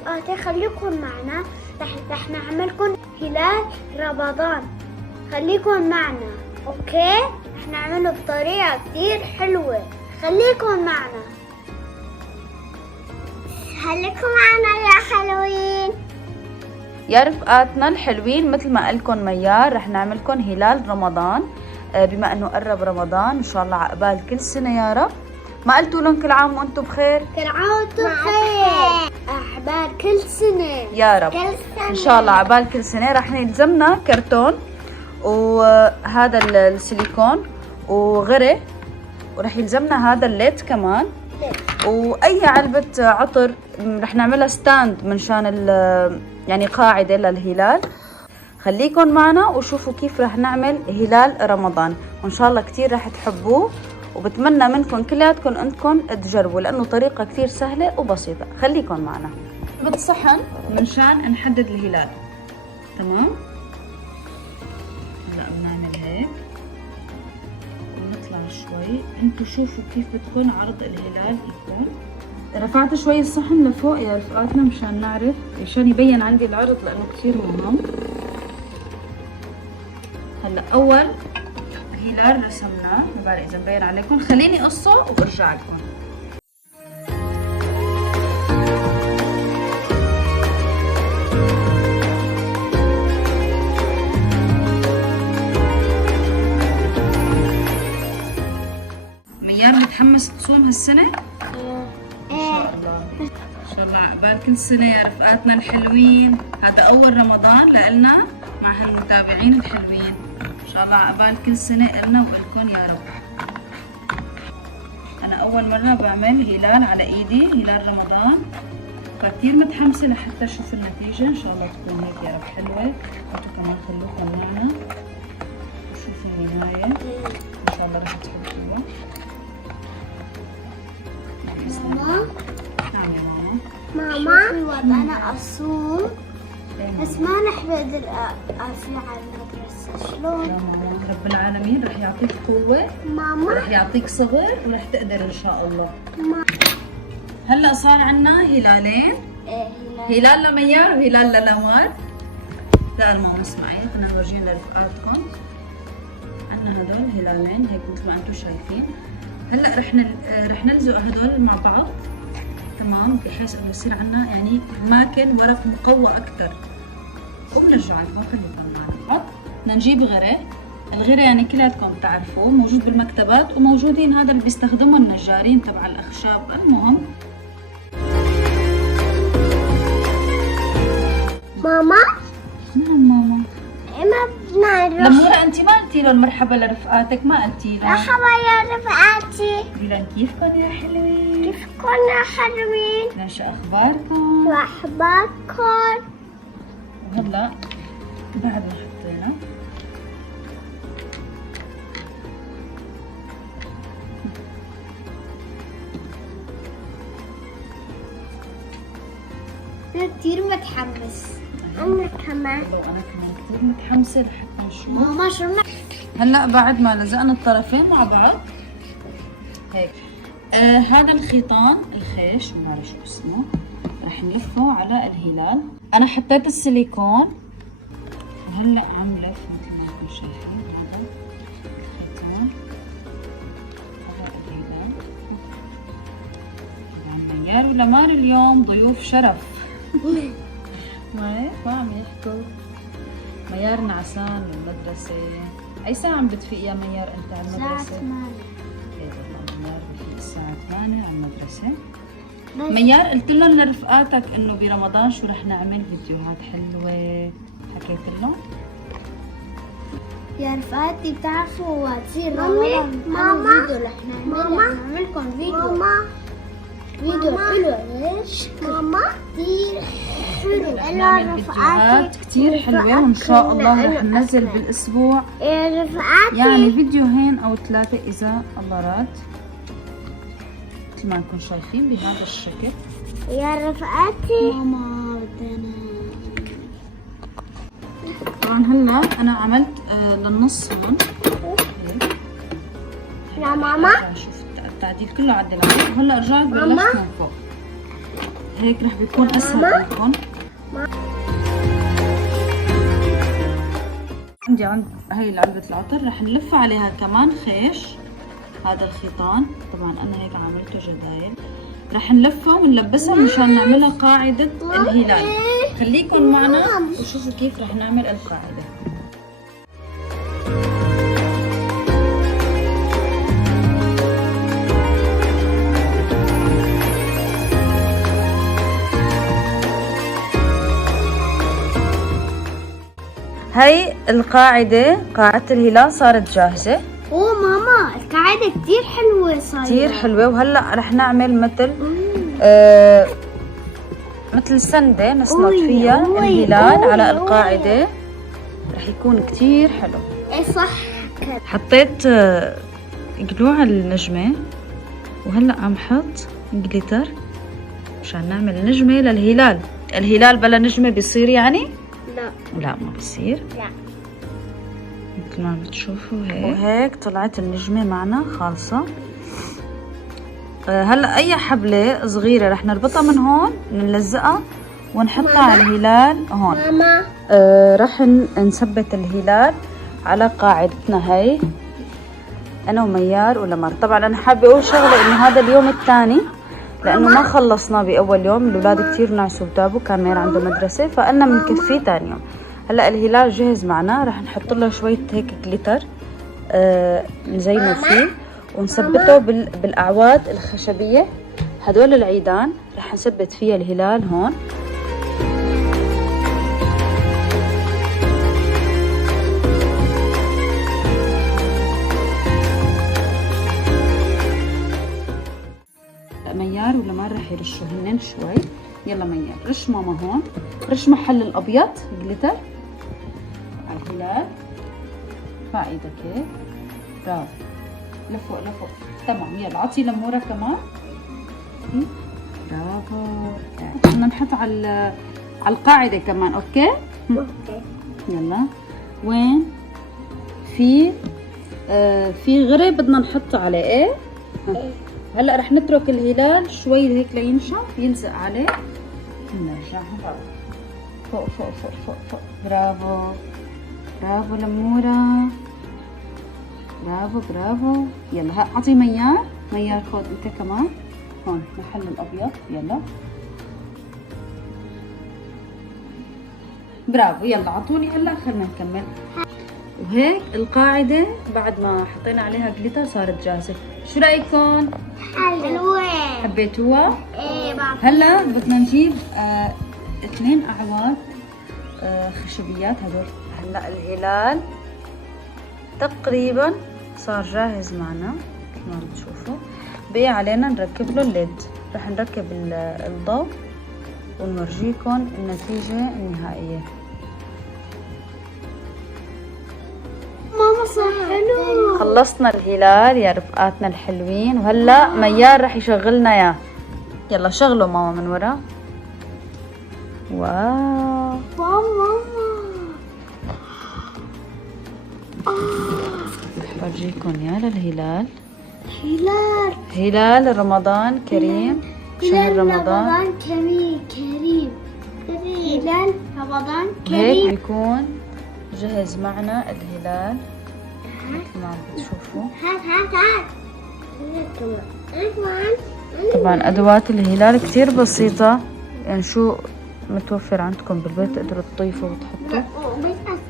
رفقاتي خليكم معنا. رح نعملكم هلال رمضان. خليكم معنا اوكي. رح نعمله بطريقة كتير حلوة. خليكم معنا. خليكم معنا يا حلوين. يا رفقاتنا الحلوين، مثل ما قالكم ميار رح نعملكم هلال رمضان. بما انه قرب رمضان ان شاء الله عقبال كل سنة يا رب. ما قلتوا لهم كل عام وانتم بخير؟ كل عام وانتم بخير. عقبال كل سنة يا رب. كل سنة ان شاء الله عقبال كل سنة. رح يلزمنا كرتون وهذا السيليكون وغري، ورح يلزمنا هذا الليد كمان، واي علبة عطر. رح نعملها ستاند منشان يعني قاعدة للهلال. خليكن معنا وشوفوا كيف رح نعمل هلال رمضان، وان شاء الله كتير رح تحبوه، وبتمنى منكم كلياتكم انكم تجربوا لانه طريقة كتير سهلة وبسيطة. خليكن معنا. بتصحن منشان نحدد الهلال. تمام. هلا بنعمل هيك ونطلع شوي. انتوا شوفوا كيف بتكون عرض الهلال يكون. رفعت شوي الصحن لفوق يا رفقاتنا مشان نعرف، مشان يبين عندي العرض لانه كتير مهم. هلا اول هلال رسمناه، ما بعرف اذا مبين عليكم، خليني قصه وبرجع لكم. ميار متحمس تصوم هالسنه؟ ان شاء الله. ان شاء الله عقبال كل سنه يا رفقاتنا الحلوين. هذا اول رمضان لإلنا مع هالمتابعين الحلوين. ان شاء الله عقبال كل سنه إلنا وإلكن يا رب. انا اول مره بعمل هلال على ايدي، هلال رمضان، فكتير متحمسه لحتى اشوف النتيجه. ان شاء الله تكون هيك يا رب حلوه. انتوا كمان خلوكم معنا وشوفوا النهايه. ان شاء الله رح تحبوها. ماما. نعم يا ماما. ماما انا اصوم بس ما رح بقدر افي على المدرسة. شلون؟ يا ماما رب العالمين رح يعطيك قوة، ماما رح يعطيك صبر، ورح تقدر ان شاء الله. هلا صار عنا هلالين. هلال لميار وهلال للمار. لا الماما اسمعي، انا ورجين لرفقاتكم. عنا هدول هلالين هيك مثل ما انتم شايفين. هلا رح نلزق هدول مع بعض. تمام، بحيث انه يصير عنا يعني اماكن ورق مقوى اكثر. وبنرجع لكم. خليكم معنا. بدنا نجيب غري. الغري يعني كلياتكم بتعرفوه، موجود بالمكتبات وموجودين، هذا اللي بيستخدمه النجارين تبع الاخشاب. المهم ماما. نعم ماما. ما بنعرف. لمورة انت ما قلتي لهم مرحبا لرفقاتك؟ ما قلتي لهم مرحبا يا رفقاتي. قولي لهم كيفكم يا حلوين؟ كيفكم يا حلوين؟ شو اخباركم؟ شو اخباركم؟ وهلا بعد ما حطينا أنا كتير متحمس. أنا كمان. والله أنا كمان كتير متحمسة لحتى نشوف. ماما شو هلا بعد ما لزقنا الطرفين مع بعض هيك هذا الخيطان الخيش ما بعرف شو اسمه، رح نلفه على الهلال. أنا حطيت السيليكون وهلا عم لف مثل ما انتم شايفين. هذا الخيطان، هذا الهلال. طبعا ميار ولمار اليوم ضيوف شرف. ما عم يحكوا. ميار نعسان بالمدرسة. أي ساعة عم بتفيق يا ميار أنت على المدرسة؟ الساعة 8. إيه والله ميار بفيق الساعة 8 على المدرسة. ميار قلت لهم لرفقاتك إنه برمضان شو رح نعمل فيديوهات حلوة، حكيت لهم؟ يا رفقاتي بتعرفوا تصير رمضان ماما فيديو رح نعمل لكم فيديو حلو. ليش؟ ماما كثير حلو. نعمل فيديوهات كتير حلوة وإن شاء الله رح ننزل بالأسبوع يا رفقاتي يعني فيديوهين أو 3 إذا الله راد، مثل ما انكم شايفين بهذا الشكل. يا رفقاتي ماما بدنا. طبعا هلا أنا عملت للنص هون. يا ماما شوف التعديل كله عدل عليه. وهلا رجعت بلشت من فوق هيك رح بيكون اسهل لكم. عندي هاي علبة العطر رح نلف عليها كمان خيش، هذا الخيطان طبعا انا هيك عملته جدايل، رح نلفها ونلبسها مشان نعملها قاعدة الهلال. خليكم معنا وشوفوا كيف رح نعمل القاعدة. هاي القاعدة، قاعدة الهلال صارت جاهزة. اوه ماما القاعدة كتير حلوة صايرة، كتير حلوة. وهلا رح نعمل مثل مثل سندة نسند فيها الهلال على القاعدة، رح يكون كتير حلو. ايه صح كده. حطيت قلوع النجمة، وهلا عم حط جليتر مشان نعمل نجمة للهلال. الهلال بلا نجمة بيصير يعني؟ لا ما بيصير. لا مثل ما بتشوفوا هيك. وهيك طلعت النجمة معنا خالصة. هلا اي حبلة صغيرة رح نربطها من هون، نلزقها ونحطها على الهلال هون. ماما رح نثبت الهلال على قاعدتنا هاي انا وميار ولمار. طبعا انا حابة اقول شغلة انه هذا اليوم الثاني لانه ما خلصنا باول يوم، الاولاد كتير نعسوا وتعبوا، كان مير عنده مدرسة فقلنا بنكفيه ثاني يوم. هلا الهلال جهز معنا، رح نحط له شوية هيك جليتر نزينه فيه ونثبته بالاعواد الخشبية. هدول العيدان رح نثبت فيها الهلال هون. ميار ولمار رح يرشوا هنن شوي. يلا ميار رش ماما هون، رش محل الابيض جليتر على الهلال. ارفع ايدك هيك، برافو، لفوق لفوق، تمام. يلا عطي لمورة كمان، برافو. بدنا نحط على القاعدة كمان. اوكي يلا. وين في غري بدنا نحط عليه. ايه هلا رح نترك الهلال شوي هيك لينشف، يلزق عليه، نرجع فوق فوق فوق فوق فوق. برافو برافو لمورة، برافو برافو. يلا اعطي ميار خذ انت كمان هون محل الابيض. يلا برافو. يلا اعطوني هلا خلينا نكمل. وهيك القاعدة بعد ما حطينا عليها جليتر صارت جاهزة. شو رأيكم؟ حلوة. حبيتوها؟ ايه بابا. هلا بدنا نجيب 2 أعواد خشبيات هدول. هلا الهلال تقريبا صار جاهز معنا مثل ما بتشوفوا. بقي علينا نركب له الليد. رح نركب الضوء ونورجيكم النتيجة النهائية. ماما صار حلو. خلصنا الهلال يا رفقاتنا الحلوين، وهلا ميار رح يشغلنا اياه. يلا شغلوا ماما من ورا. واو ماما رح فرجيكم يا للهلال. هلال هلال رمضان كريم، شهر رمضان كريم. هلال رمضان هيك كريم. بيكون جهز معنا الهلال مثل ما عم بتشوفوا. طبعا ادوات الهلال كتير بسيطة، يعني شو متوفر عندكم بالبيت تقدروا تضيفوا وتحطوا.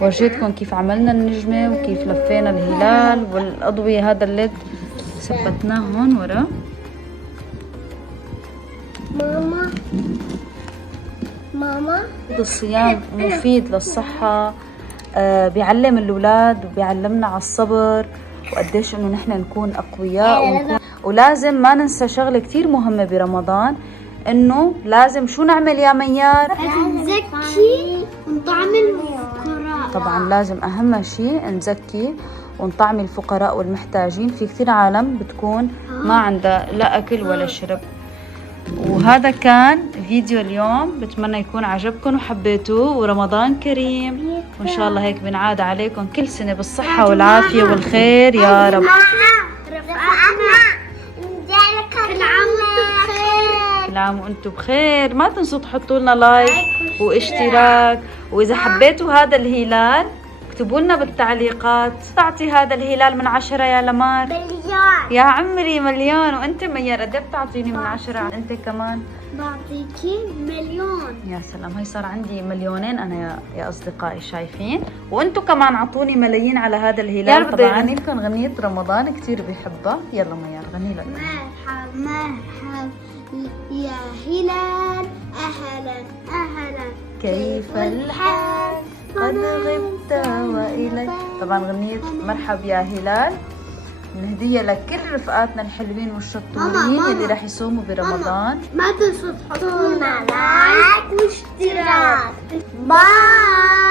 ورجيتكم كيف عملنا النجمة وكيف لفينا الهلال، والأضوية هذا الليد ثبتناه هون ورا. ماما الصيام مفيد للصحة، بيعلم الأولاد وبيعلمنا على الصبر وقديش إنه نحن نكون أقوياء ولازم ما ننسى شغلة كتير مهمة برمضان، إنه لازم شو نعمل يا ميار؟ نزكي ونطعم الفقراء. طبعا لازم أهم شيء نزكي ونطعم الفقراء والمحتاجين. في كتير عالم بتكون ما عندها لا أكل ولا شرب. وهذا كان فيديو اليوم، بتمنى يكون عجبكم وحبيتوه، ورمضان كريم، وإن شاء الله هيك بنعاد عليكم كل سنة بالصحة والعافية والخير يا رب. رفقاتنا كل عام وانتم بخير. كل عام وانتم بخير. ما تنسوا تحطوا لنا لايك واشتراك، واذا حبيتوا هذا الهلال اكتبوا لنا بالتعليقات. تعطي هذا الهلال من 10 يا لمار؟ مليون. يا عمري مليون. وانت ميار قد ايه بتعطيني من 10؟ انت كمان بعطيكي مليون. يا سلام، هي صار عندي مليونين انا يا اصدقائي، شايفين؟ وانتم كمان اعطوني ملايين على هذا الهلال. بدي اغني لكم غنية رمضان كثير بحبها. يلا ميار غني لك. مرحب مرحب يا هلال، اهلا اهلا كيف الحال قد غبت وإليك. طبعا غنية مرحب يا هلال من هدية لكل رفقاتنا الحلوين والشطورين اللي راح يصوموا برمضان. ما تنسوا تحطوا لنا لايك واشتراك. باي.